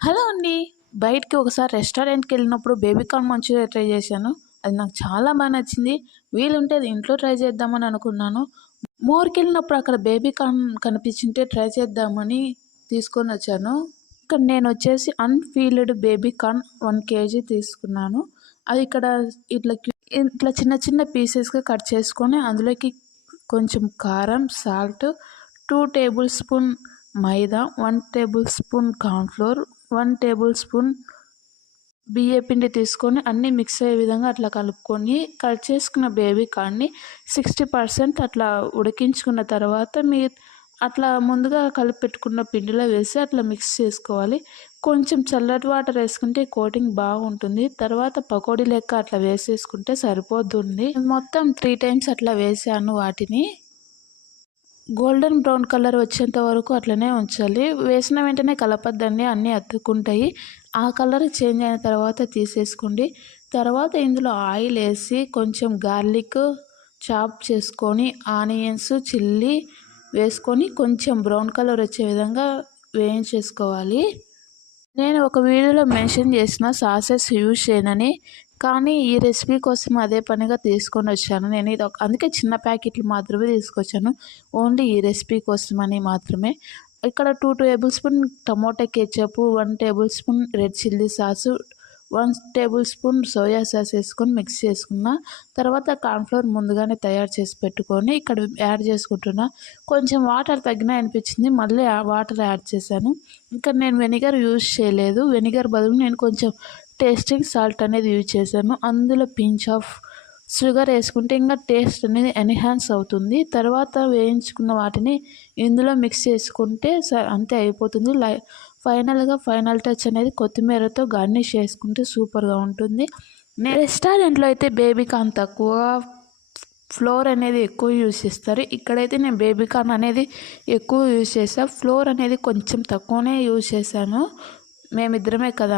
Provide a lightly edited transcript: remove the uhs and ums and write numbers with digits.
Hello అండి. బయటికి ఒకసారి రెస్టారెంట్‌కి వెళ్ళినప్పుడు బేబీ కార్న్ మంచూరియా ట్రై చేశాను. అది నాకు చాలా నచ్చింది. వీలుంటే అది ఇంట్లో ట్రై చేద్దామని అనుకున్నాను. మోర్‌కెళ్ళినప్పుడు అక్కడ బేబీ కార్న్ కనిపించింటే ట్రై చేద్దామని తీసుకొనొచ్చాను. ఇక్కడ నేనొచ్చేసి అన్‌పీల్డ్ బేబీ కార్న్ 1 కేజీ తీసుకున్నాను. అది ఇక్కడ ఇట్లా చిన్న చిన్న పీసెస్‌గా కట్ చేసుకొని అందులోకి కొంచెం కారం, సాల్ట్, 2 టేబుల్ స్పూన్ మైదా, 1 table spoon cornflour, 1 table spoon బియ్యపిండి తీసుకొని అన్నీ మిక్స్ అయ్యే విధంగా అట్లా కలుపుకొని కట్ చేసుకున్న బేబీ కార్న్ని 60% అట్లా ఉడికించుకున్న తర్వాత అట్లా ముందుగా కలిపి పెట్టుకున్న పిండిలో వేసి అట్లా మిక్స్ చేసుకోవాలి. కొంచెం చల్లటి వాటర్ వేసుకుంటే కోటింగ్ బాగుంటుంది. తర్వాత పకోడీ లెక్క అట్లా వేసేసుకుంటే సరిపోతుంది. మొత్తం 3 టైమ్స్ అట్లా వేసాను వాటిని. గోల్డెన్ బ్రౌన్ కలర్ వచ్చేంత వరకు అట్లనే ఉంచాలి. వేసిన వెంటనే కలపద్దండి, అన్నీ అతుక్కుంటాయి. ఆ కలర్ చేంజ్ అయిన తర్వాత తీసేసుకోండి. తర్వాత ఇందులో ఆయిల్ వేసి కొంచెం గార్లిక్ చాప్ చేసుకొని ఆనియన్స్, చిల్లీ వేసుకొని కొంచెం బ్రౌన్ కలర్ వచ్చే విధంగా వేయించేసుకోవాలి. నేను ఒక వీడియోలో మెన్షన్ చేసిన సాసెస్ యూజ్ చేయనని, కానీ ఈ రెసిపీ కోసం అదే పనిగా తీసుకొని వచ్చాను. నేను ఇది అందుకే చిన్న ప్యాకెట్లు మాత్రమే తీసుకొచ్చాను, ఓన్లీ ఈ రెసిపీ కోసమని మాత్రమే. ఇక్కడ 2 table spoon tomato ketchup, 1 table spoon red chilli sauce, 1 table spoon soya sauce వేసుకొని మిక్స్ చేసుకున్న తర్వాత కార్న్‌ఫ్లోర్ ముందుగానే తయారు చేసి పెట్టుకొని ఇక్కడ యాడ్ చేసుకుంటున్నా. కొంచెం వాటర్ తగ్గినాయి అనిపించింది, మళ్ళీ వాటర్ యాడ్ చేశాను. ఇక్కడ నేను వెనిగర్ యూజ్ చేయలేదు. వెనిగర్ బదులు నేను కొంచెం టేస్టింగ్ సాల్ట్ అనేది యూజ్ చేశాను. అందులో పించ్ ఆఫ్ షుగర్ వేసుకుంటే ఇంకా టేస్ట్ అనేది ఎన్హాన్స్ అవుతుంది. తర్వాత వేయించుకున్న వాటిని ఇందులో మిక్స్ చేసుకుంటే అంతే అయిపోతుంది. ఫైనల్ టచ్ అనేది కొత్తిమీరతో గార్నిష్ చేసుకుంటే సూపర్గా ఉంటుంది. రెస్టారెంట్లో అయితే బేబీ కార్న్ తక్కువ, ఫ్లోర్ అనేది ఎక్కువ యూజ్ చేస్తారు. ఇక్కడైతే నేను బేబీ కార్న్ అనేది ఎక్కువ యూజ్ చేసాను. ఫ్లోర్ అనేది కొంచెం తక్కువనే యూజ్ చేశాను, మేమిద్దరమే కదా.